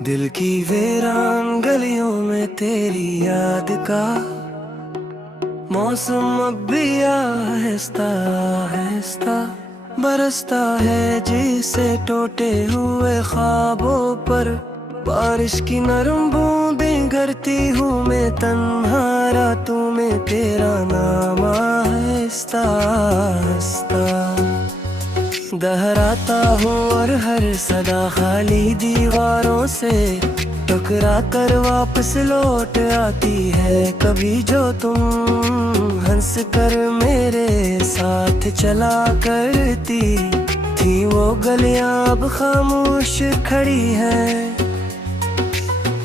दिल की वीरान गलियों में तेरी याद का मौसम अब भी आहिस्ता आहिस्ता बरसता है, जिसे टूटे हुए ख्वाबों पर बारिश की नरम बूंदें गिरती हूँ मैं तन्हा रातों में तेरा नाम आहिस्ता आहिस्ता दोहराता हूँ और हर सदा खाली दीवारों से टकरा कर वापस लौट आती है। कभी जो तुम हंस कर मेरे साथ चला करती थी, वो गलियां अब खामोश खड़ी हैं।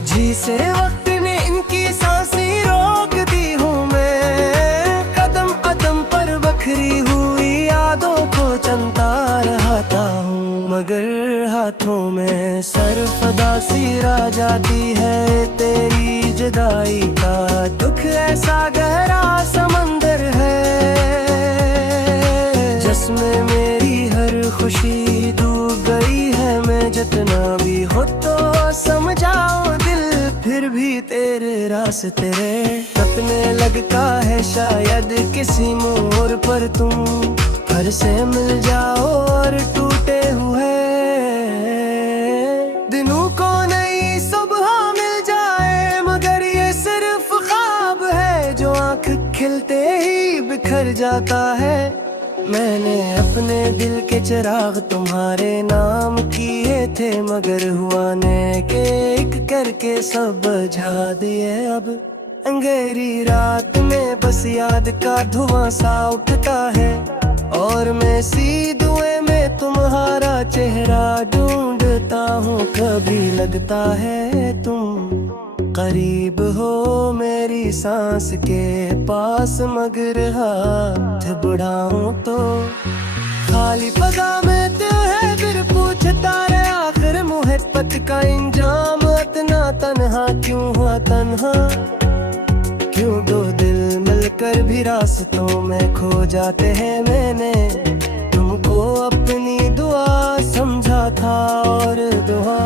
जी से वक्त ने इनकी सांसें रोक दी हूँ मैं, कदम कदम पर बखरी हुई यादों को चलता रहता हूँ, मगर हाथों में सरफदा सी रह जाती है। तेरी जुदाई का दुख ऐसा गहरा समंदर है, जिसमें मेरी हर खुशी डूब गई है। मैं जितना भी हो तो समझाओ दिल, फिर भी तेरे रास्ते टपने लगता है। शायद किसी मोड़ पर तुम फिर से मिल जाओ और टूटे हुए दिनों को नई सुबह मिल जाए, मगर ये सिर्फ ख्वाब है जो आंख खिलते ही बिखर जाता है। मैंने अपने दिल के चिराग तुम्हारे नाम किए थे, मगर हुआ ने के एक करके सब बुझा दिए। अब अंधेरी रात में बस याद का धुआं सा उठता है, और मैं सी दुए में तुम्हारा चेहरा ढूंढता हूँ। कभी लगता है तुम करीब हो मेरी सांस के पास, मगर हाथ बढ़ाऊं तो खाली पगा में तो है। फिर पूछता रहे आखिर मोहब्बत का इंजाम इतना तन्हा क्यों हुआ तन्हा, क्यों दो दिल मिलकर भी रास्तों में खो जाते हैं। मैंने तुमको अपनी दुआ समझा था, और दुआ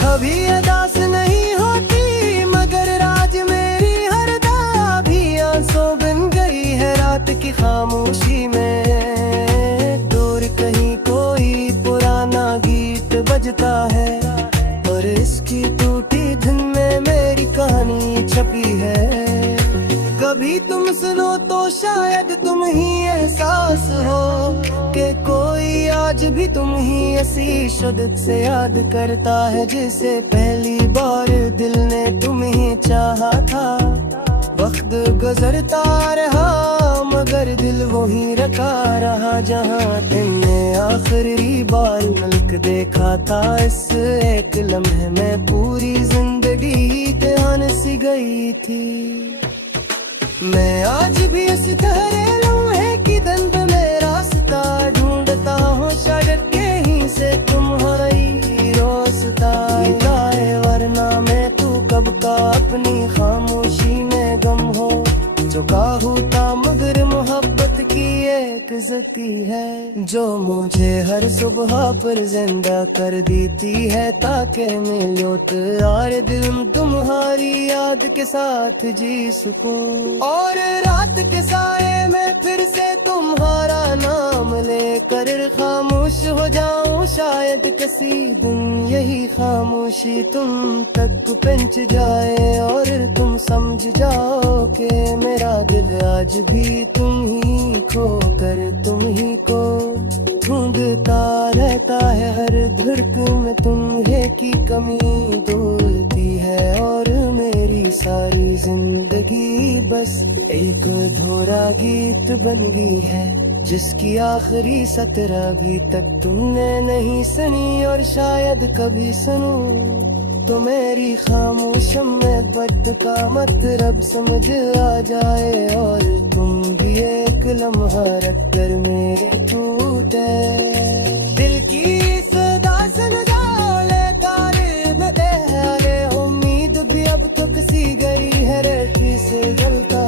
कभी अदास नहीं होती, मगर राज मेरी हर दा भी आंसू बन गई है रात की खामोशी में। दूर कहीं कोई पुराना गीत बजता है, और इसकी टूटी धुन में मेरी कहानी छपी है। कभी तुम सुनो तो शायद तुम ही एहसास हो कि कोई आज भी तुम ही ऐसी शिद्दत से याद करता है, जिसे पहली बार दिल ने तुम ही चाहा था। वक्त गुजरता रहा मगर दिल वही रखा रहा, जहाँ तुमने आखिरी बार मुल्क देखा था। इस एक लम्हे में पूरी जिंदगी ध्यान सी गई थी। मैं आज भी इस तरह लम्हे की धन पे में रास्ता ढूंढता हूँ, शायद कहीं से तुम्हारी रास्ता मिले, वरना मैं तू कब का अपनी खामोशी में गम हो चुका हूँ। मगर मोहब्बत की एक जकी है, जो मुझे हर सुबह पर जिंदा कर देती है, ताकि मैं लौट यार दिल तुम्हारी याद के साथ जी सकूं। और रात के साए में फिर से तुम्हारा नाम लेकर खामोश हो जाऊं, शायद किसी दिन यही खामोशी तुम तक पहुंच जाए, और तुम समझ जाओ कि मेरा दिल आज भी तुम ही खो कर तुम ही को ढूंढता रहता है। हर धड़कन में तुम्हें की कमी डोलती है, और मेरी सारी जिंदगी बस एक अधूरा गीत बन गई है, जिसकी आखिरी सतरा भी तक तुमने नहीं सुनी, और शायद कभी सुनूं तो मेरी खामोश मोहब्बत का मतलब समझ आ जाए, और तुम भी एक लम्हा रख कर मेरे टूटे दिल की सदा सुन जाओ। ले तारे बदे रे उम्मीद भी अब तक सी गई है, रेती से जलता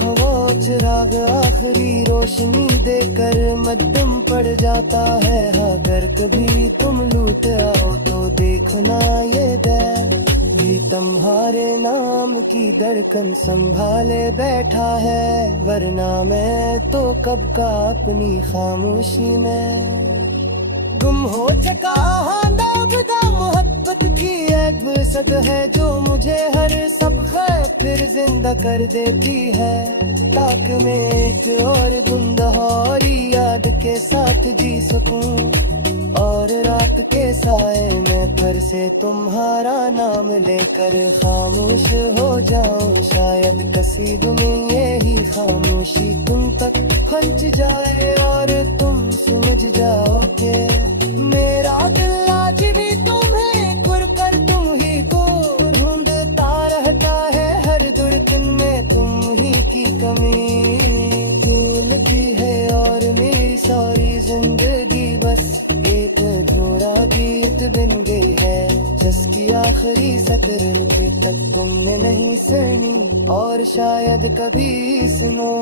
वो चिराग आखिरी रोशनी देकर मध्यम पड़ जाता है। अगर कभी तुम लूट आओ तो देखना ये दैव भी तुम्हारे नाम की धड़कन संभाले बैठा है। वरना मैं तो कब का अपनी खामोशी में गुम हो चुका। हाँ नाबदा मोहब्बत की एक सद है जो मुझे हर सबक फिर जिंदा कर देती है। ताकि मैं एक और गुंदहारी याद के साथ जी सकूं और रात के साए में फिर से तुम्हारा नाम लेकर खामोश हो जाऊं। शायद कसीद में यही खामोशी तुम तक पहुंच जाए और तुम समझ जाओगे मेरा दिल आज भी तुम्हें कुर कर तुम ही को ढूंढता रहता है। हर धड़कन में तुम ही की कमी लगती है और मेरी सारी जिंदगी बस एक अधूरा गीत बन गई है जिसकी आखिरी सत्र अभी तक तुमने नहीं सुनी। और शायद कभी सुनो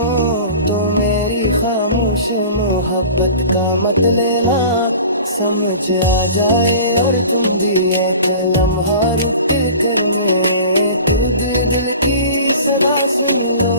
तो मेरी खामोश मोहब्बत का मतलब समझ आ जाए और तुम भी एक लम्हा रुक कर मैं खुद दिल की सदा सुन लो।